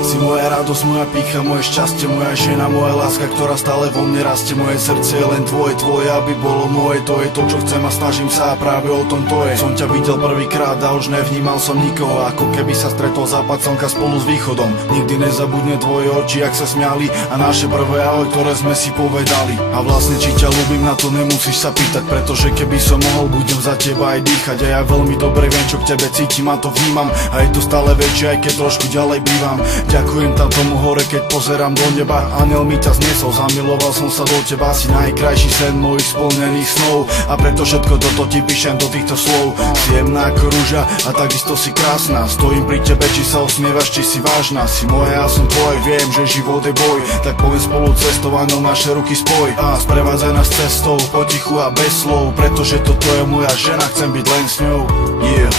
Si moja radosť, moja pýcha, moje šťastie, moja žena, moja láska, ktorá stále vo mne rastie. Moje srdce je len tvoje, aby bolo moje. To je to, čo chcem a snažím sa, a práve o tom to je. Som ťa videl prvýkrát a už nevnímal som nikoho, ako keby sa stretol západ slnka spolu s východom. Nikdy nezabudne tvoje oči, ak sa smiali, a naše prvé ahoj, ktoré sme si povedali. A vlastne či ťa ľúbim, na to nemusíš sa pýtať, pretože keby som mohol, budem za teba aj dýchať. A ja veľmi dobre viem, čo k tebe cítim a to vnímam, a je to stále väčšie, aj keď trošku ďalej bývam. Ďakujem tam tomu hore, keď pozerám do neba. Aniel mi ťa zniesol, zamiloval som sa do teba. Si najkrajší sen mojich splnených snov, a preto všetko toto ti píšem do týchto slov. Si jemná ako rúža a takisto si krásna. Stojím pri tebe, či sa osmievaš, či si vážna. Si moja, ja som tvoj, viem, že život je boj. Tak poďme spolu cestovanou naše ruky spoj a sprevádzaj nás cestou, potichu a bez slov. Pretože toto je moja žena, chcem byť len s ňou. Yeah.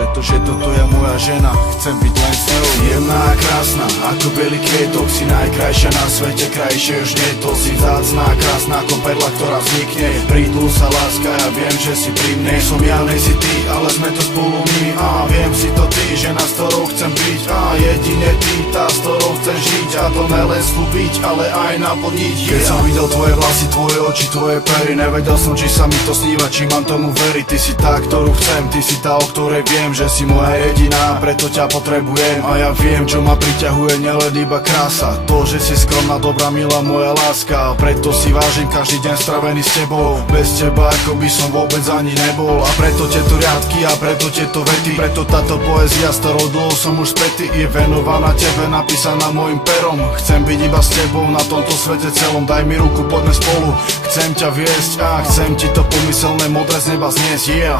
Pretože toto je moja žena, chcem byť len s ňou. Jemná a krásna, ako bielý kvietok. Si najkrajšia na svete, krajšie už nie to. Si vzácná, krásna ako perla, ktorá vznikne. Prídlu sa láska, ja viem, že si pri mne. Som ja, nej si ty, ale sme to spolu my. A viem, si to ty, žena, s ktorou chcem byť. A jedine ty, tá, s ktorou chcem žiť. A to nelen slúbiť, ale aj naplniť. Keď som videl tvoje vlasy, tvoje oči, tvoje pery, nevedel som, či sa mi to sníva, či mám tomu veriť. Ty si tá, ktorú chcem, ty si tá, o ktorej viem, že si moja jediná, preto ťa potrebujem. A ja viem, čo ma priťahuje, nielen iba krása. To, že si skromná, dobrá, milá moja láska. Preto si vážim každý deň stravený s tebou. Bez teba, ako by som vôbec ani nebol. A preto tieto riadky, a preto tieto vety, preto táto poézia, s ktorou dlho som už spätý, je venovaná tebe, napísaná mojim perom. Chcem byť iba s tebou na tomto svete celom. Daj mi ruku, poďme spolu. Chcem ťa viesť a chcem ti to pomyselné modré z neba zniesť. Yeah.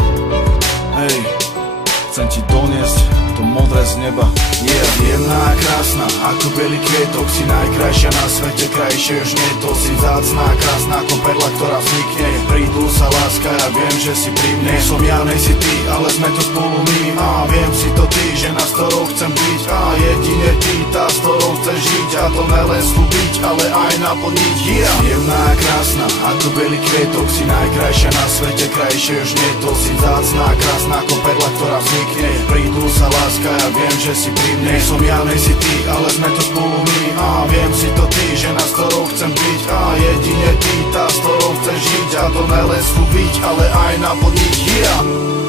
Hej. Chcem ti doniesť to modré z neba. Yeah. Jemná a krásna, ako bielý kvietok. Si najkrajšia na svete, krajšie už nie to. Si vzácná, krásna ako perla, ktorá vznikne. Prídlu sa láska, ja viem, že si pri mne. Som ja, nej si ty, ale sme to spolu my. A viem, si to ty, žena, s ktorou chcem byť. A jedine ty, tá, s ktorou chcem žiť. A to nelen slúbiť, ale aj naplniť. Yeah. Jemná a krásna, ako bielý kvietok. Si najkrajšia na svete, krajšie už nie to. Si vzácná, krásna ako perla, ktorá vznikne. Prídlu sa láska, ja viem, že si pri mne. Som ja, nej si ty, ale sme to spolu my. A viem, si to ty, žena, s ktorou chcem byť. A jedine ty, tá, s ktorou chcem žiť. A to nelen slúbiť, ale aj naplniť. Yeah.